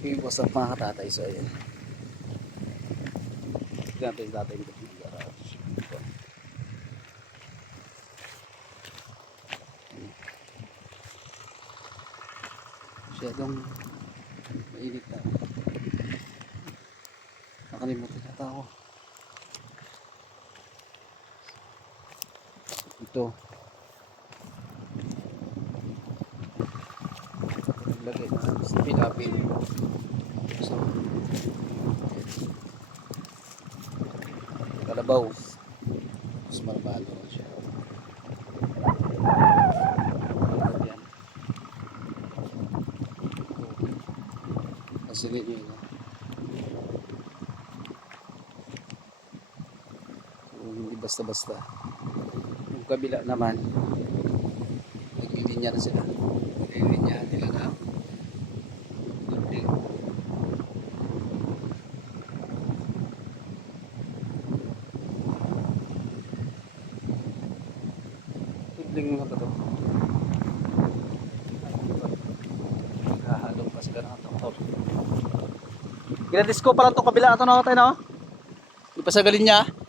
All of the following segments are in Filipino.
Yung basta mga katatay. So, ayan. Tignan natin yung dito. Garage. Ito. Masyadong mainit na. Nakalimutan na ako. Ito. Naglagay na sa pinapil. So, kalabaw. Mas marabalo rin siya. Rin yun. ah. So, hindi basta-basta. Yung kabila naman, naglilinya na sila. Naglilinya nila na building. Building na to? Hahalo pa sila ng traktor. Ginadisco pala itong kabila ito na no? Di pa sa galin niya.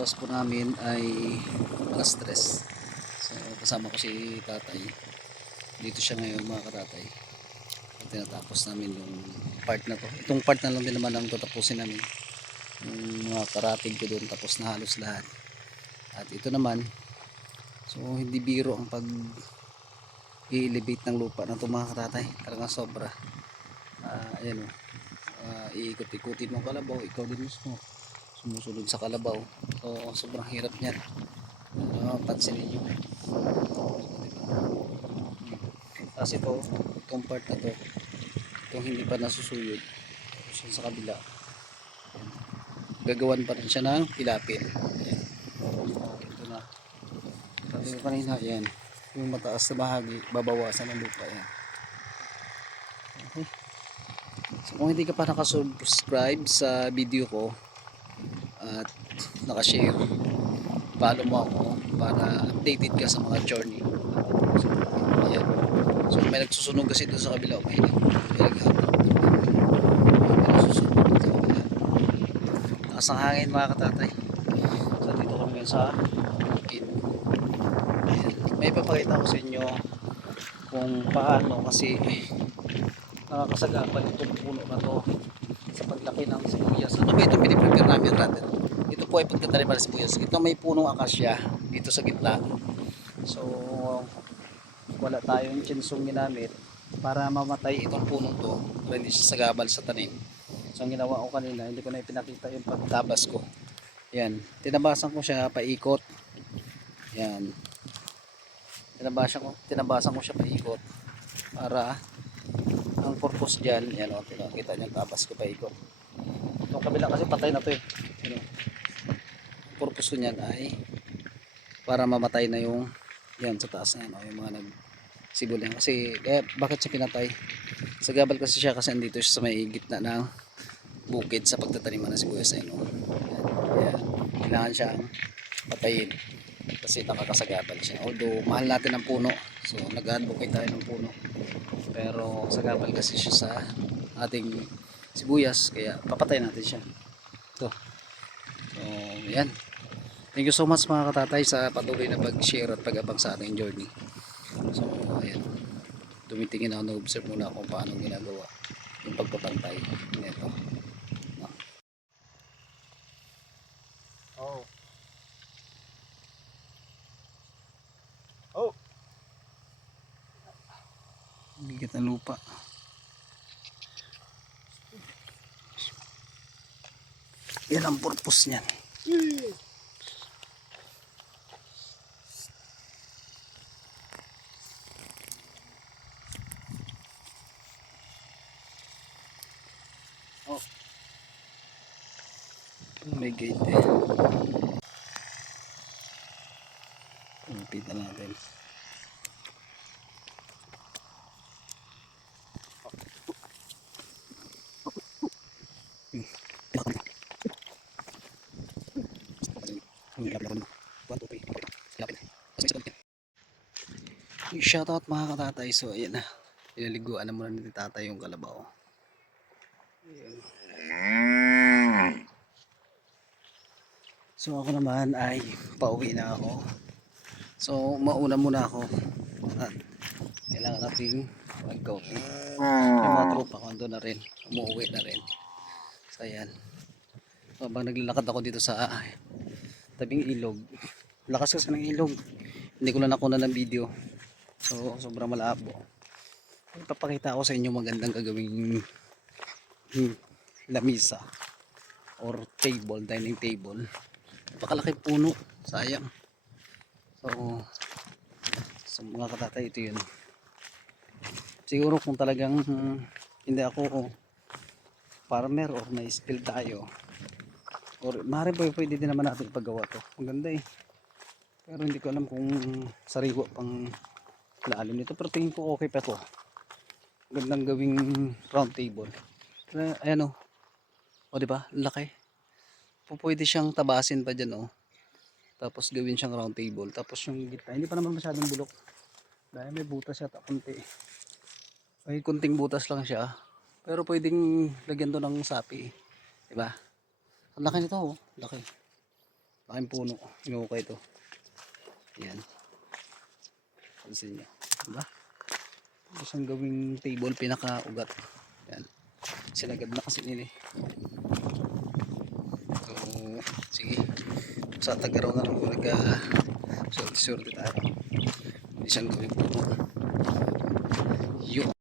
Oras po namin ay alas stress. So, kasama ko si tatay. Dito siya ngayon mga katatay. At tinatapos namin yung part na to. Itong part na lang din naman ang tatapusin namin. Yung mga karating ko doon tapos na halos lahat. At ito naman, so hindi biro ang pag i-elevate ng lupa na ito mga katatay. Talagang sobra. Ah, ayan o. Ah, iikot-ikutin mo kalabaw, ikaw din mismo sumusunod sa kalabaw. So, sobrang hirap niyan. Ano, pansinin nyo. Tapos ito, itong part na to, itong hindi pa nasusuyod, tapos sa kabila, ayan. gagawan pa rin siya ng pilapil. Ayan. Ito na. Sabi ko kanina, yan. Yung mataas na bahagi, babawasan ng lupa yan. Okay. So, kung hindi ka pa nakasubscribe sa video ko, at nakashare follow mo ako para updated ka sa mga journey ayan. So may nagsusunog kasi doon sa kabila okay lang may nagsusunog doon sa hangin mga katatay so dito kami ngayon sa bukid may papakita ko sa inyo kung paano kasi nakakasagapan itong puno na to sa paglaki ng sibuyas. Ano ba itong piniprepare namin rather? Ito po ay pagtatanim ng sibuyas. Ito may punong akasya dito sa gitna. So, wala tayong chinsong ginamit para mamatay itong punong to para hindi siya sagabal sa tanim. So, ang ginawa ko kanina, hindi ko na ipinakita yung pagtabas ko. Yan. Tinabasan ko siya paikot. Yan. Tinabasan ko, tinabasan ko siya paikot. para ang purpose dyan, yan o, kita niyo tapas ko pa ikot. Itong kabila kasi patay na to eh. Ano, ang purpose ko niyan ay para mamatay na yung yan sa taas na yan, o, yung mga nag sibol. Kasi, kaya, bakit siya pinatay? Sa gabal kasi siya kasi andito siya sa may gitna ng bukid sa pagtataniman ng sibuyas ayun o. Yan. Kaya, kailangan siyang patayin kasi nakakasagabal siya. Although mahal natin ang puno, so nag-advocate tayo ng puno. Pero sagabal kasi siya sa ating sibuyas, kaya papatay natin siya. Ito. So, yan. Thank you so much mga katatay sa patuloy na pag-share at pag-abang sa ating journey. Tumitingin ako, nag-observe muna kung paano ginagawa yung pagpapantay nito. No. Oh. Oh. Bigat ng lupa. Yan ang purpose niyan. Oh. May gate eh. Lapitan natin. Shoutout mga katatay. So ayan na. Pinaliguan na muna ni tatay yung kalabaw. Ayan. So ako naman ay pauwi na ako. So mauna muna ako. At kailangan natin mag-go. Yung mga tropa ko ando na rin. Umuwi na rin. So ayan. So, habang naglalakad ako dito sa ah, tabing ilog. Lakas kasi ng ilog. Hindi ko na nakuna ng video. So, sobrang malabo. Ipapakita ko sa inyo magandang gagawing hmm, lamisa or table, dining table. Napakalaki puno. Sayang. So, sa mga katatay, ito yun. Siguro kung talagang hmm, hindi ako farmer or may skill tayo, or maaari pa pwede din naman natin ipagawa to maganda eh pero hindi ko alam kung sariwa pang lalim nito pero tingin ko okay pa to gandang gawing round table pero ayan o o diba laki po pwede siyang tabasin pa dyan o tapos gawin siyang round table tapos yung gitna hindi pa naman masyadong bulok dahil may butas siya kunti may kunting butas lang siya pero pwedeng lagyan to ng sapi diba ang laki nito oh. Laki. Laking puno. Inuukay ito. Yan. Pansin nyo. Diba? Ito siyang gawing table pinaka-ugat. Yan. Sinagad na kasi nila eh. Sige. Sa tagaraw na lang kung nagka surti-surti tayo. Hindi siyang gawing puno. Yun.